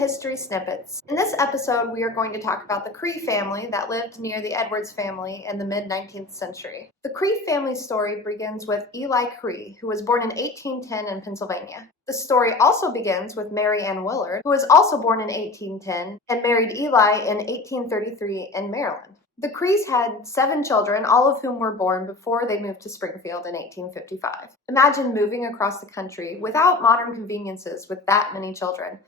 History Snippets. In this episode, we are going to talk about the Kreigh family that lived near the Edwards family in the mid-19th century. The Kreigh family story begins with Elie Kreigh, who was born in 1810 in Pennsylvania. The story also begins with Mary Ann Willard, who was also born in 1810 and married Eli in 1833 in Maryland. The Kreighs had 7 children, all of whom were born before they moved to Springfield in 1855. Imagine moving across the country without modern conveniences with that many children.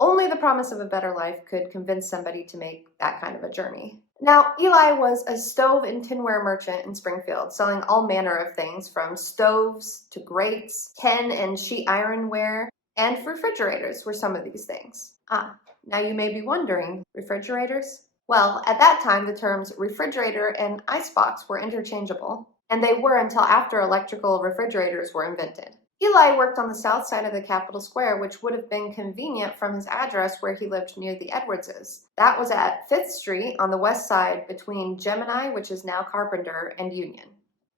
Only the promise of a better life could convince somebody to make that kind of a journey. Now, Eli was a stove and tinware merchant in Springfield, selling all manner of things from stoves to grates, tin and sheet ironware, and refrigerators were some of these things. Now you may be wondering, refrigerators? Well, at that time, the terms refrigerator and icebox were interchangeable, and they were until after electrical refrigerators were invented. Eli worked on the south side of the Capitol Square, which would have been convenient from his address where he lived near the Edwardses. That was at 5th Street on the west side between Gemini, which is now Carpenter, and Union.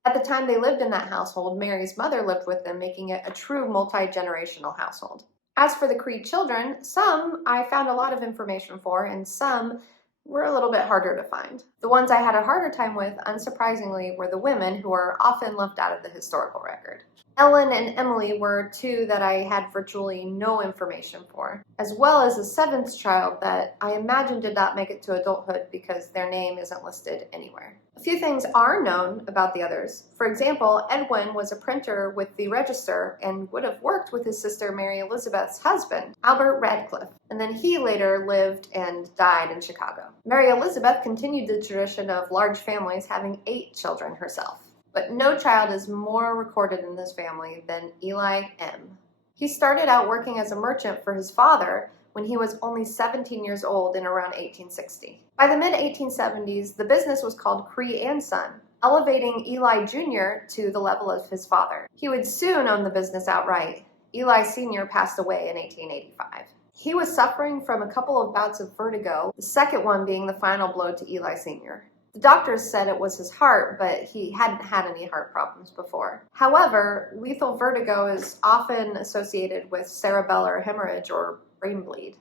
At the time they lived in that household, Mary's mother lived with them, making it a true multi-generational household. As for the Kreigh children, some I found a lot of information for, and some were a little bit harder to find. The ones I had a harder time with, unsurprisingly, were the women who are often left out of the historical record. Ellen and Emily were 2 that I had virtually no information for, as well as a 7th child that I imagine did not make it to adulthood because their name isn't listed anywhere. A few things are known about the others. For example, Edwin was a printer with the Register and would have worked with his sister Mary Elizabeth's husband, Albert Radcliffe, and then he later lived and died in Chicago. Mary Elizabeth continued the tradition of large families, having 8 children herself. But no child is more recorded in this family than Eli M. He started out working as a merchant for his father when he was only 17 years old in around 1860. By the mid-1870s, the business was called Kreigh & Son, elevating Elie Jr. to the level of his father. He would soon own the business outright. Elie Sr. passed away in 1885. He was suffering from a couple of bouts of vertigo, the second one being the final blow to Elie Sr. The doctors said it was his heart, but he hadn't had any heart problems before. However, lethal vertigo is often associated with cerebellar hemorrhage or brain bleed.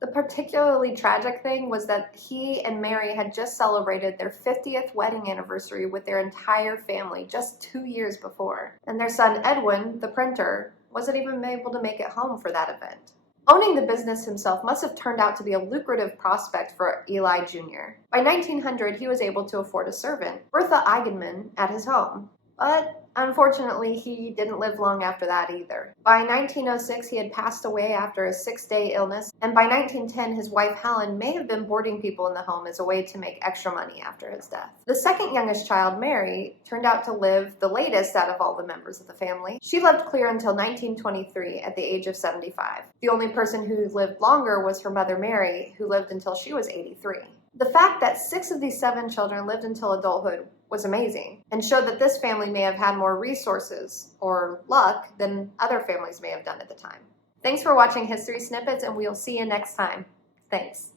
The particularly tragic thing was that he and Mary had just celebrated their 50th wedding anniversary with their entire family just 2 years before, and their son Edwin, the printer, wasn't even able to make it home for that event. Owning the business himself must have turned out to be a lucrative prospect for Elie Jr. By 1900, he was able to afford a servant, Bertha Eigenmann, at his home. But unfortunately, he didn't live long after that either. By 1906, he had passed away after a 6-day illness, and by 1910, his wife Helen may have been boarding people in the home as a way to make extra money after his death. The second youngest child, Mary, turned out to live the latest out of all the members of the family. She lived clear until 1923 at the age of 75. The only person who lived longer was her mother, Mary, who lived until she was 83. The fact that 6 of these 7 children lived until adulthood was amazing and showed that this family may have had more resources or luck than other families may have done at the time. Thanks for watching History Snippets, and we'll see you next time. Thanks.